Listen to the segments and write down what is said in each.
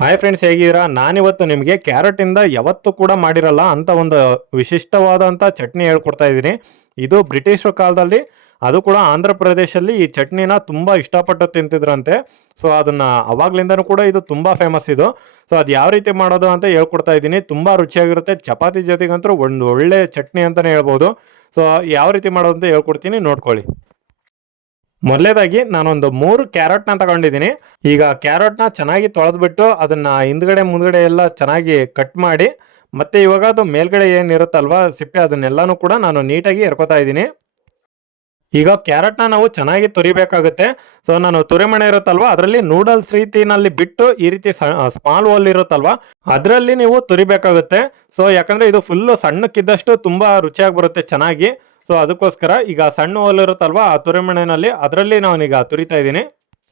Hi friends ಹೇಗಿದ್ದೀರಾ? ನಾನಿವತ್ತು ನಿಮಗೆ ಕ್ಯಾರೆಟಿಂದ ಯಾವತ್ತೂ ಕೂಡ ಮಾಡಿರಲ್ಲ ಅಂತ ಒಂದು ವಿಶಿಷ್ಟವಾದಂಥ ಚಟ್ನಿ ಹೇಳ್ಕೊಡ್ತಾ ಇದ್ದೀನಿ. ಇದು ಬ್ರಿಟಿಷರ ಕಾಲದಲ್ಲಿ, ಅದು ಕೂಡ ಆಂಧ್ರ ಪ್ರದೇಶದಲ್ಲಿ ಈ ಚಟ್ನಿನ ತುಂಬ ಇಷ್ಟಪಟ್ಟು ತಿಂತಿದ್ರಂತೆ. ಸೊ ಅದನ್ನು ಅವಾಗ್ಲಿಂದನೂ ಕೂಡ ಇದು ತುಂಬ ಫೇಮಸ್ ಇದು. ಸೊ ಅದು ಯಾವ ರೀತಿ ಮಾಡೋದು ಅಂತ ಹೇಳ್ಕೊಡ್ತಾ ಇದ್ದೀನಿ. ತುಂಬ ರುಚಿಯಾಗಿರುತ್ತೆ. ಚಪಾತಿ ಜೊತೆಗಂತೂ ಒಂದು ಒಳ್ಳೆ ಚಟ್ನಿ ಅಂತಲೇ ಹೇಳ್ಬೋದು. ಸೊ ಯಾವ ರೀತಿ ಮಾಡೋದು ಅಂತ ಹೇಳ್ಕೊಡ್ತೀನಿ, ನೋಡ್ಕೊಳ್ಳಿ. ಮೊದಲೇದಾಗಿ ನಾನೊಂದು ಮೂರು ಕ್ಯಾರೆಟ್ನ ತಗೊಂಡಿದ್ದೀನಿ. ಈಗ ಕ್ಯಾರೆಟ್ನ ಚೆನ್ನಾಗಿ ತೊಳೆದ್ಬಿಟ್ಟು ಅದನ್ನ ಹಿಂದ್ಗಡೆ ಮುಂದ್ಗಡೆ ಎಲ್ಲ ಚೆನ್ನಾಗಿ ಕಟ್ ಮಾಡಿ, ಮತ್ತೆ ಇವಾಗ ಅದು ಮೇಲ್ಗಡೆ ಏನಿರುತ್ತಲ್ವಾ ಸಿಪ್ಪೆ ಅದನ್ನೆಲ್ಲಾನು ಕೂಡ ನಾನು ನೀಟಾಗಿ ಎರ್ಕೋತಾ ಇದ್ದೀನಿ. ಈಗ ಕ್ಯಾರೆಟ್ನ ನಾವು ಚೆನ್ನಾಗಿ ತುರಿಬೇಕಾಗುತ್ತೆ. ಸೊ ನಾನು ತುರಿಮಣೆ ಇರುತ್ತಲ್ವಾ, ಅದರಲ್ಲಿ ನೂಡಲ್ಸ್ ರೀತಿನಲ್ಲಿ ಬಿಟ್ಟು ಈ ರೀತಿ ಸ್ಮಾಲ್ ಹೋಲ್ ಇರುತ್ತಲ್ವಾ, ಅದರಲ್ಲಿ ನೀವು ತುರಿಬೇಕಾಗುತ್ತೆ. ಸೊ ಯಾಕಂದ್ರೆ ಇದು ಫುಲ್ಲು ಸಣ್ಣಕ್ಕಿದ್ದಷ್ಟು ತುಂಬಾ ರುಚಿಯಾಗಿ ಬರುತ್ತೆ ಚೆನ್ನಾಗಿ. ಸೊ ಅದಕ್ಕೋಸ್ಕರ ಈಗ ಸಣ್ಣ ಹೋಲ್ ಇರುತ್ತಲ್ವಾ, ಆ ತುರಿಮಣೆನಲ್ಲಿ ಅದರಲ್ಲಿ ನಾನೀಗ ತುರಿತಾ ಇದ್ದೀನಿ.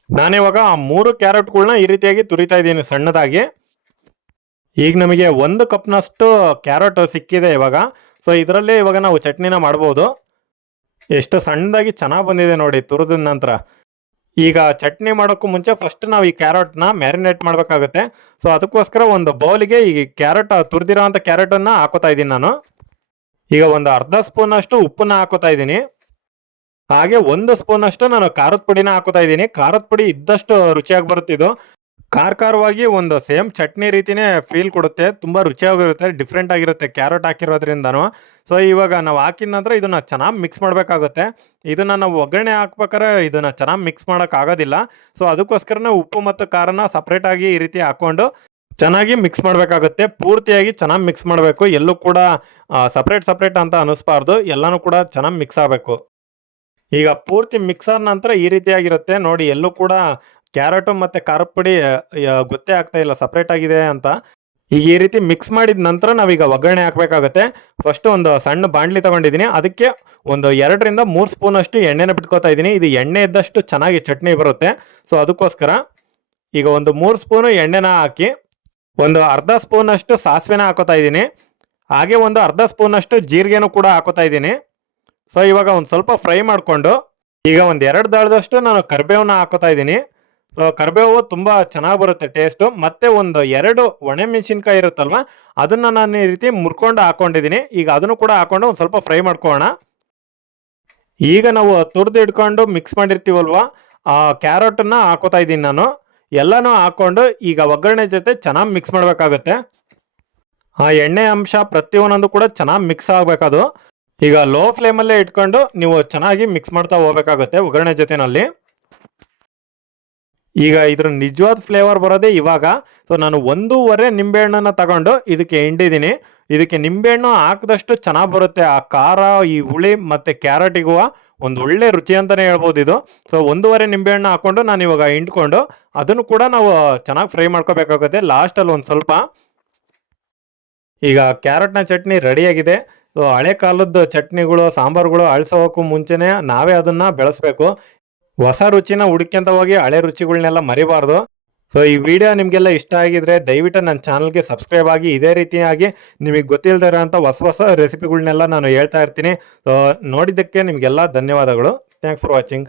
ನಾನಿವಾಗ ಆ ಮೂರು ಕ್ಯಾರೆಟ್ಗಳನ್ನ ಈ ರೀತಿಯಾಗಿ ತುರಿತಾ ಇದ್ದೀನಿ ಸಣ್ಣದಾಗಿ. ಈಗ ನಮಗೆ ಒಂದು ಕಪ್ನಷ್ಟು ಕ್ಯಾರೆಟ್ ಸಿಕ್ಕಿದೆ ಇವಾಗ. ಸೊ ಇದರಲ್ಲೇ ಇವಾಗ ನಾವು ಚಟ್ನಿನ ಮಾಡ್ಬೋದು. ಎಷ್ಟು ಸಣ್ಣದಾಗಿ ಚೆನ್ನಾಗಿ ಬಂದಿದೆ ನೋಡಿ ತುರಿದ ನಂತರ. ಈಗ ಚಟ್ನಿ ಮಾಡೋಕ್ಕೂ ಮುಂಚೆ ಫಸ್ಟ್ ನಾವು ಈ ಕ್ಯಾರೆಟ್ನ ಮ್ಯಾರಿನೇಟ್ ಮಾಡಬೇಕಾಗುತ್ತೆ. ಸೊ ಅದಕ್ಕೋಸ್ಕರ ಒಂದು ಬೌಲಿಗೆ ಈ ಕ್ಯಾರೆಟ್ ತುರಿದಿರೋ ಅಂಥ ಕ್ಯಾರೆಟನ್ನು ಹಾಕೋತಾ ಇದ್ದೀನಿ ನಾನು. ಈಗ ಒಂದು ಅರ್ಧ ಸ್ಪೂನ್ ಅಷ್ಟು ಉಪ್ಪನ್ನ ಹಾಕೋತಾ ಇದ್ದೀನಿ. ಹಾಗೆ ಒಂದು ಸ್ಪೂನ್ ಅಷ್ಟು ನಾನು ಖಾರದ ಪುಡಿನ ಹಾಕೋತಾ ಇದ್ದೀನಿ. ಖಾರದ ಪುಡಿ ಇದ್ದಷ್ಟು ರುಚಿಯಾಗಿ ಬರುತ್ತೆ ಇದು. ಖಾರ ಖಾರವಾಗಿ ಒಂದು ಸೇಮ್ ಚಟ್ನಿ ರೀತಿನೇ ಫೀಲ್ ಕೊಡುತ್ತೆ. ತುಂಬ ರುಚಿಯಾಗಿರುತ್ತೆ ಡಿಫ್ರೆಂಟ್ ಆಗಿರುತ್ತೆ ಕ್ಯಾರೆಟ್ ಹಾಕಿರೋದ್ರಿಂದನೂ. ಸೊ ಇವಾಗ ನಾವು ಹಾಕಿದ ನಂತರ ಇದನ್ನ ಚೆನ್ನಾಗಿ ಮಿಕ್ಸ್ ಮಾಡಬೇಕಾಗುತ್ತೆ. ಇದನ್ನ ನಾವು ಒಗ್ಗರಣೆ ಹಾಕ್ಬೇಕಾದ್ರೆ ಇದನ್ನ ಚೆನ್ನಾಗಿ ಮಿಕ್ಸ್ ಮಾಡೋಕ್ಕಾಗೋದಿಲ್ಲ ಸೊ ಅದಕ್ಕೋಸ್ಕರನೇ ಉಪ್ಪು ಮತ್ತು ಖಾರನ ಸಪ್ರೇಟಾಗಿ ಈ ರೀತಿ ಹಾಕ್ಕೊಂಡು ಚೆನ್ನಾಗಿ ಮಿಕ್ಸ್ ಮಾಡಬೇಕಾಗುತ್ತೆ. ಪೂರ್ತಿಯಾಗಿ ಚೆನ್ನಾಗಿ ಮಿಕ್ಸ್ ಮಾಡಬೇಕು. ಎಲ್ಲೂ ಕೂಡ ಸಪ್ರೇಟ್ ಸಪ್ರೇಟ್ ಅಂತ ಅನಿಸ್ಬಾರ್ದು ಎಲ್ಲನೂ ಕೂಡ ಚೆನ್ನಾಗಿ ಮಿಕ್ಸ್ ಆಗಬೇಕು. ಈಗ ಪೂರ್ತಿ ಮಿಕ್ಸರ್ ನಂತರ ಈ ರೀತಿಯಾಗಿರುತ್ತೆ. ನೋಡಿ, ಎಲ್ಲೂ ಕೂಡ ಕ್ಯಾರೆಟು ಮತ್ತು ಖಾರದ ಪುಡಿ ಗೊತ್ತೇ ಆಗ್ತಾ ಇಲ್ಲ. ಸಪ್ರೇಟ್ ಆಗಿದೆ ಅಂತ. ಈಗ ಈ ರೀತಿ ಮಿಕ್ಸ್ ಮಾಡಿದ ನಂತರ ನಾವೀಗ ಒಗ್ಗರಣೆ ಹಾಕಬೇಕಾಗುತ್ತೆ. ಫಸ್ಟ್ ಒಂದು ಸಣ್ಣ ಬಾಣಲಿ ತಗೊಂಡಿದ್ದೀನಿ. ಅದಕ್ಕೆ ಒಂದು ಎರಡರಿಂದ ಮೂರು ಸ್ಪೂನ್ ಅಷ್ಟು ಎಣ್ಣೆನ ಬಿಟ್ಕೋತಾ ಇದ್ದೀನಿ. ಇದು ಎಣ್ಣೆ ಇದ್ದಷ್ಟು ಚೆನ್ನಾಗಿ ಚಟ್ನಿ ಬರುತ್ತೆ. ಸೊ ಅದಕ್ಕೋಸ್ಕರ ಈಗ ಒಂದು ಮೂರು ಸ್ಪೂನು ಎಣ್ಣೆನ ಹಾಕಿ ಒಂದು ಅರ್ಧ ಸ್ಪೂನ್ ಅಷ್ಟು ಸಾಸಿವೆನ ಹಾಕೋತಾ ಇದ್ದೀನಿ. ಹಾಗೆ ಒಂದು ಅರ್ಧ ಸ್ಪೂನ್ ಅಷ್ಟು ಜೀರಿಗೆನೂ ಕೂಡ ಹಾಕೋತಾ ಇದ್ದೀನಿ. ಸೊ ಇವಾಗ ಒಂದು ಸ್ವಲ್ಪ ಫ್ರೈ ಮಾಡಿಕೊಂಡು, ಈಗ ಒಂದು ಎರಡು ದಾಳದಷ್ಟು ನಾನು ಕರಿಬೇವನ್ನ ಹಾಕೋತಾ ಇದ್ದೀನಿ. ಸೊ ಕರಿಬೇವು ತುಂಬ ಚೆನ್ನಾಗಿ ಬರುತ್ತೆ ಟೇಸ್ಟು ಮತ್ತೆ ಒಂದು ಎರಡು ಒಣಮೆಣಸಿನ್ಕಾಯಿ ಇರುತ್ತಲ್ವ, ಅದನ್ನು ನಾನು ಈ ರೀತಿ ಮುರ್ಕೊಂಡು ಹಾಕೊಂಡಿದ್ದೀನಿ. ಈಗ ಅದನ್ನು ಕೂಡ ಹಾಕೊಂಡು ಒಂದು ಸ್ವಲ್ಪ ಫ್ರೈ ಮಾಡ್ಕೊಳ್ಳೋಣ. ಈಗ ನಾವು ತುರಿದು ಇಟ್ಕೊಂಡು ಮಿಕ್ಸ್ ಮಾಡಿರ್ತೀವಲ್ವ ಕ್ಯಾರೆಟನ್ನ ಹಾಕೋತಾ ಇದ್ದೀನಿ ನಾನು. ಎಲ್ಲನೂ ಹಾಕೊಂಡು ಈಗ ಒಗ್ಗರಣೆ ಜೊತೆ ಚೆನ್ನಾಗಿ ಮಿಕ್ಸ್ ಮಾಡಬೇಕಾಗುತ್ತೆ. ಆ ಎಣ್ಣೆ ಅಂಶ ಪ್ರತಿಯೊಂದೊಂದು ಕೂಡ ಚೆನ್ನಾಗಿ ಮಿಕ್ಸ್ ಆಗಬೇಕದು. ಈಗ ಲೋ ಫ್ಲೇಮಲ್ಲೇ ಇಟ್ಕೊಂಡು ನೀವು ಚೆನ್ನಾಗಿ ಮಿಕ್ಸ್ ಮಾಡ್ತಾ ಹೋಗ್ಬೇಕಾಗುತ್ತೆ ಒಗ್ಗರಣೆ ಜೊತೆನಲ್ಲಿ. ಈಗ ಇದ್ರ ನಿಜವಾದ ಫ್ಲೇವರ್ ಬರೋದೇ ಇವಾಗ. ಸೊ ನಾನು ಒಂದೂವರೆ ನಿಂಬೆಹಣ್ಣನ್ನು ತಗೊಂಡು ಇದಕ್ಕೆ ಹಿಂಡಿದ್ದೀನಿ. ಇದಕ್ಕೆ ನಿಂಬೆಹಣ್ಣು ಹಾಕಿದಷ್ಟು ಚೆನ್ನಾಗಿ ಬರುತ್ತೆ. ಆ ಖಾರ, ಈ ಹುಳಿ ಮತ್ತು ಕ್ಯಾರೆಟಿಗೂ ಒಂದು ಒಳ್ಳೆ ರುಚಿ ಅಂತಲೇ ಹೇಳ್ಬೋದು ಇದು. ಸೊ ಒಂದೂವರೆ ನಿಂಬೆಹಣ್ಣು ಹಾಕ್ಕೊಂಡು ನಾನು ಇವಾಗ ಹಿಂಡ್ಕೊಂಡು ಅದನ್ನು ಕೂಡ ನಾವು ಚೆನ್ನಾಗಿ ಫ್ರೈ ಮಾಡ್ಕೋಬೇಕಾಗುತ್ತೆ. ಲಾಸ್ಟಲ್ಲಿ ಒಂದು ಸ್ವಲ್ಪ. ಈಗ ಕ್ಯಾರೆಟ್ನ ಚಟ್ನಿ ರೆಡಿಯಾಗಿದೆ ಸೊ ಹಳೆ ಕಾಲದ ಚಟ್ನಿಗಳು, ಸಾಂಬಾರುಗಳು ಅಳಿಸೋಕ್ಕೂ ಮುಂಚೆನೇ ನಾವೇ ಅದನ್ನು ಬೆಳೆಸ್ಬೇಕು. ಹೊಸ ರುಚಿನ ಹುಡುಕ್ಯಂತ ಹೋಗಿ ಹಳೆ ರುಚಿಗಳನ್ನೆಲ್ಲ ಮರಿಬಾರ್ದು. ಸೊ ಈ ವಿಡಿಯೋ ನಿಮಗೆಲ್ಲ ಇಷ್ಟ ಆಗಿದ್ರೆ ದಯವಿಟ್ಟು ನನ್ನ ಚಾನಲ್ಗೆ ಸಬ್ಸ್ಕ್ರೈಬ್ ಆಗಿ ಇದೇ ರೀತಿಯಾಗಿ ನಿಮಗೆ ಗೊತ್ತಿಲ್ಲದೆ ಇರೋಂಥ ಹೊಸ ಹೊಸ ರೆಸಿಪಿಗಳನ್ನೆಲ್ಲ ನಾನು ಹೇಳ್ತಾ ಇರ್ತೀನಿ. ಸೊ ನೋಡಿದ್ದಕ್ಕೆ ನಿಮಗೆಲ್ಲ ಧನ್ಯವಾದಗಳು. Thanks for watching